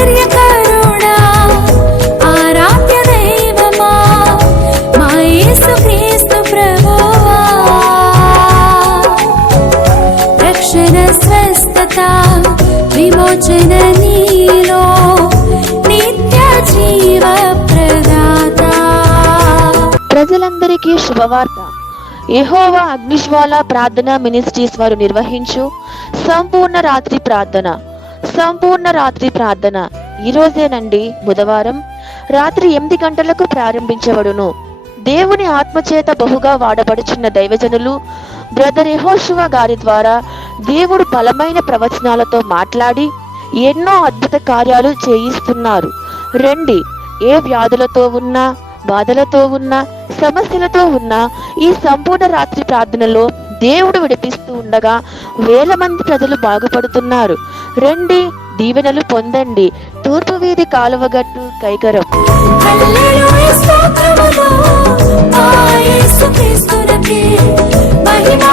ఆశ్చర్యకరుడా ఆరాధ్య దైవమా మా యేసుక్రీస్తు ప్రభువా, రక్షణ స్వస్థత విమోచన నీలో నిత్య జీవ ప్రదాత. ప్రజలందరికీ శుభవార్త. యెహోవా అగ్నిజ్వాల ప్రార్థన మినిస్ట్రీస్ వారు నిర్వహించు సంపూర్ణ రాత్రి ప్రార్థన ఈ రోజేనండి, బుధవారం రాత్రి 8 గంటలకు ప్రారంభించబడును. దేవుని ఆత్మచేత బహుగా వాడబడుచున్న దైవజనులు బ్రదర్ యెహోషువ గారి ద్వారా దేవుడు బలమైన ప్రవచనాలతో మాట్లాడి ఎన్నో అద్భుత కార్యాలు చేయిస్తున్నారు. రండి. ఏ వ్యాధులతో ఉన్నా, బాధలతో ఉన్నా, సమస్యలతో ఉన్న ఈ సంపూర్ణ రాత్రి ప్రార్థనలో దేవుడు విడిపిస్తూ ఉండగా వేల మంది ప్రజలు బాగుపడుతున్నారు. రండి, దీవెనలు పొందండి. తూర్పు వీధి కాలువగట్టు, కైకరం. హల్లెలూయా స్తోత్రములు ఆ యేసుక్రీస్తునకే మహిమ